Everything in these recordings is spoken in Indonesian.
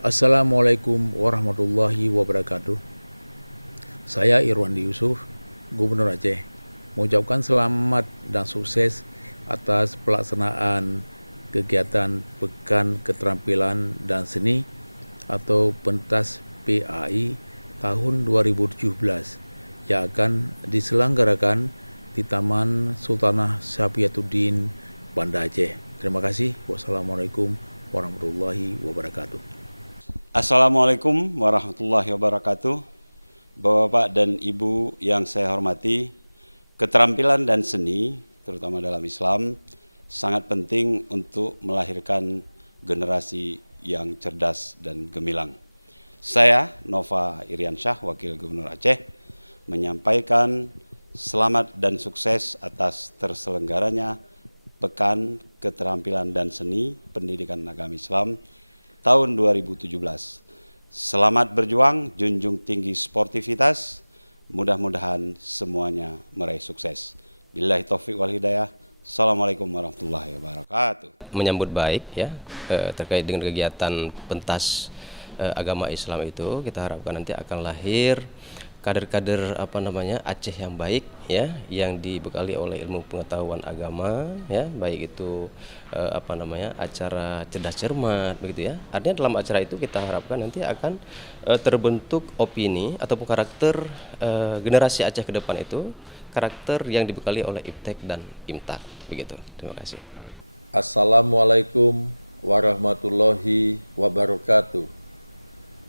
Assalamualaikum warahmatullahi wabarakatuh. Saya Irwandi Yusuf, Gubernur Aceh, mengucapkan selamat dan sukses atas pelaksanaan kegiatan Pekan Keterampilan dan Seni atau Pentas PAI tahun 2017 yang akan diselenggarakan di Taman Sultanah Sapiatuddin, Banda Aceh. Terima kasih. Wassalamualaikum warahmatullahi wabarakatuh. Assalamualaikum warahmatullahi wabarakatuh. Bapak dan Ibu yang saya hormati, keterampilan dan seni, terutama dalam Islam, sangat penting untuk melahirkan generasi yang cerdas dan gemilang. Saya, Nova Iriansyah, Wakil Gubernur Aceh, menyampaikan selamat dan sukses atas terselenggaranya Pekan Keterampilan dan Seni Pendidikan Agama Islam tahun 2017. Selamat berjuang, junjung tinggi sportivitas, mudah-mudahan semuanya meraih sukses. Billahi taufiq wal hidayah. Assalamualaikum warahmatullahi wabarakatuh. Menyambut baik ya terkait dengan kegiatan pentas agama Islam itu, kita harapkan nanti akan lahir kader-kader Aceh yang baik ya, yang dibekali oleh ilmu pengetahuan agama ya, baik itu acara cerdas cermat begitu ya. Artinya dalam acara itu kita harapkan nanti akan terbentuk opini ataupun karakter generasi Aceh ke depan itu, karakter yang dibekali oleh Iptek dan Imtak begitu. Terima kasih. Assalamualaikum warahmatullahi wabarakatuh.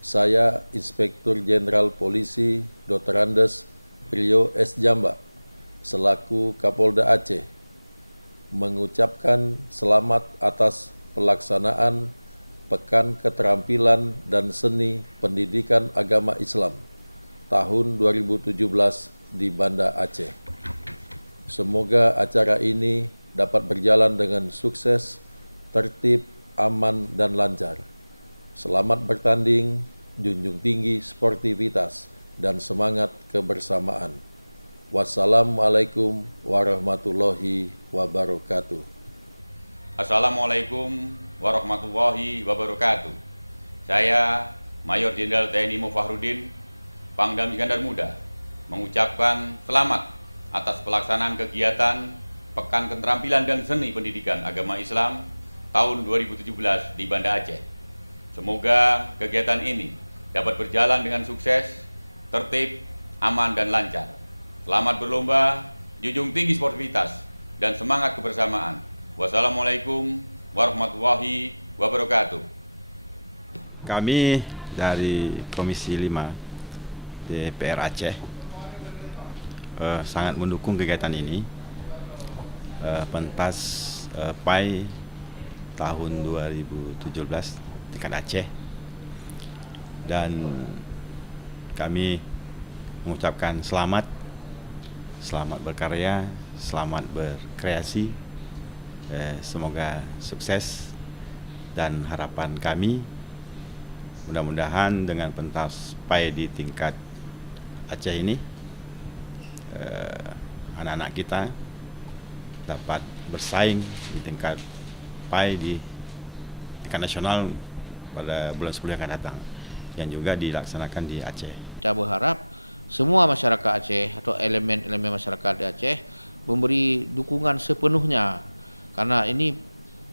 Saya Inspektur Jenderal Polisi Dr. Andes Rio S. Jamba, selaku Kapolda Aceh, mengucapkan selamat atas pelaksanaan Pekan Keterampilan dan Seni Pendidikan Agama Islam tahun 2017 di Banda Aceh. Semoga acara ini dapat berjalan dengan sukses, tertib, aman, dan lancar. Selamat bertanding, junjung tinggi sportivitas, dan semangat kebersamaan. Wassalamualaikum warahmatullahi wabarakatuh. Assalamualaikum warahmatullahi wabarakatuh. Saya Mayor Jenderal TNI Mufahrudin, Pangdam Iskandar Muda, mengucapkan selamat atas pelaksanaan kegiatan Pekan Keterampilan dan Seni Pendidikan Agama Islam tahun 2017 di Banda Aceh. Semoga kegiatan ini dapat berjalan dengan sukses, tertib, aman, dan lancar. Selamat berlomba, junjung tinggi sportivitas, dan semangat kebersamaan. Wassalamualaikum warahmatullahi wabarakatuh. Kami dari Komisi 5 DPR Aceh sangat mendukung kegiatan ini. Pentas PAI tahun 2017 tingkat Aceh, dan kami mengucapkan selamat berkarya, selamat berkreasi, semoga sukses, dan harapan kami mudah-mudahan dengan pentas PAI di tingkat Aceh ini anak-anak kita dapat bersaing di tingkat PAI di tingkat nasional pada bulan 10 yang akan datang, yang juga dilaksanakan di Aceh. Kita berharap semua masyarakat Aceh atau elemen-elemen masyarakat di Aceh memberi dukungan sepenuhnya, karena ini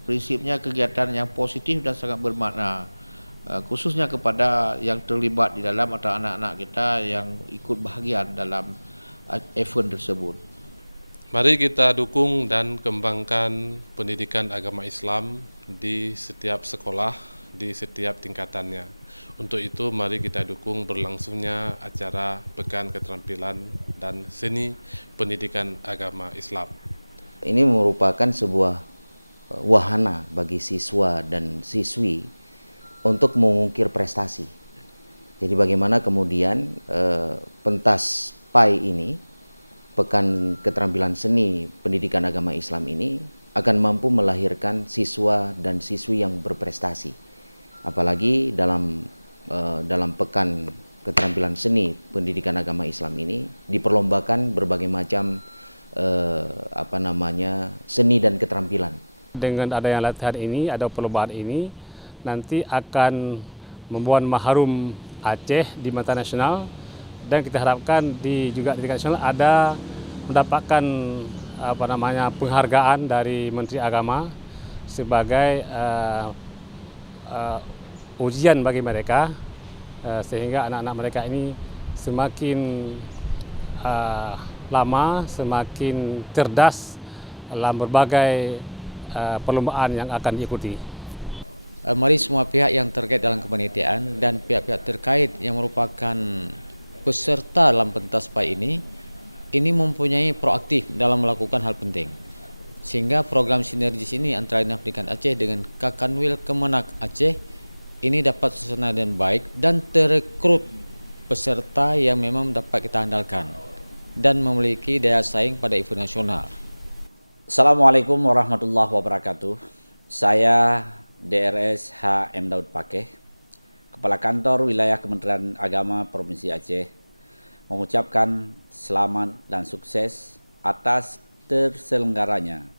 prinsipnya kegiatan yang positif dan sangat bermakna, khususnya kepada yang terlibat di dalam atau anak-anak kita yang ikut bahagian dalam event tersebut. Mari kita dukung dan kembangkan pendidikan agama Islam di setiap sekolah, di setiap tingkatannya. Untuk itu mari kita dukung berlangsungnya acara Pekan Keterampilan dan Seni Pendidikan Agama Islam. Ini merupakan sebuah wahana bagi siswa dan siswi untuk mengukir prestasi. Jadi bagaimana kemudian pentas PAI ini, Pekan Keterampilan Seni Pendidikan Agama Islam ini, akan mampu melahirkan siswa dan siswi yang berprestasi. Apalagi dalam Pekan Keterampilan Seni Pendidikan Agama Islam ini diperlombakan berbagai macam seni dan keterampilan. Dengan adanya latihan ini, ada perlombaan ini, nanti akan membawa nama harum Aceh di mata nasional, dan kita harapkan juga di tingkat nasional ada mendapatkan penghargaan dari Menteri Agama sebagai ujian bagi mereka, sehingga anak-anak mereka ini semakin lama semakin cerdas dalam berbagai perlombaan yang akan diikuti. Mari semua pihak yang terkait dalam kepanitiaan dan pihak-pihak terkait yang merupakan peserta dalam pentas PAI ini mempunyai proaktif dalam melakukan hal penting. Sehingga program sinergis ini antara Dinas Pendidikan Aceh dengan Kakanwil Kemenak Aceh ini dapat terlaksana dengan baik dan terekrut peserta yang memang dapat kita andalkan dan memiliki daya saing pada event nasional. Assalamualaikum warahmatullahi wabarakatuh. Saya DRS HM Daud Pakeh, Kepala Kantor Wilayah Kementerian Agama Provinsi Aceh, mengucapkan selamat dan sukses atas terselenggaranya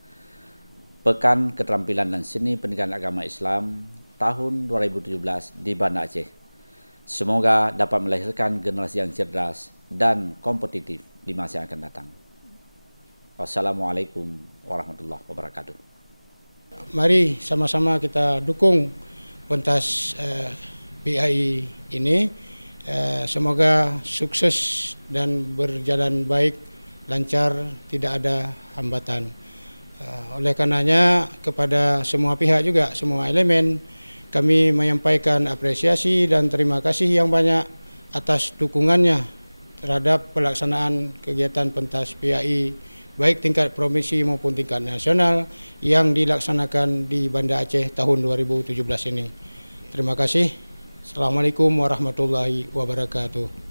Pekan Keterampilan dan Seni Pendidikan Agama Islam tahun 2017 di Banda Aceh. Semoga dapat melahirkan generasi yang cerdas dan kompetitif di masa yang akan datang. Wassalamualaikum warahmatullahi wabarakatuh. Mari sama-sama kita dukung pentas PAI ini. Semoga sukses dan berjalan baik, lancar, tidak ada hambatan. Oleh karenanya kepada semua pihak juga, semua elemen, kami menyampaikan apresiasi dan terima kasih yang banyak atas dukungannya terhadap pelaksanaan kegiatan pentas PAI baik tingkat provinsi maupun tingkat nasional yang dilaksanakan di Banda Aceh tahun 2017 ini. Terima kasih. Assalamualaikum warahmatullahi wabarakatuh.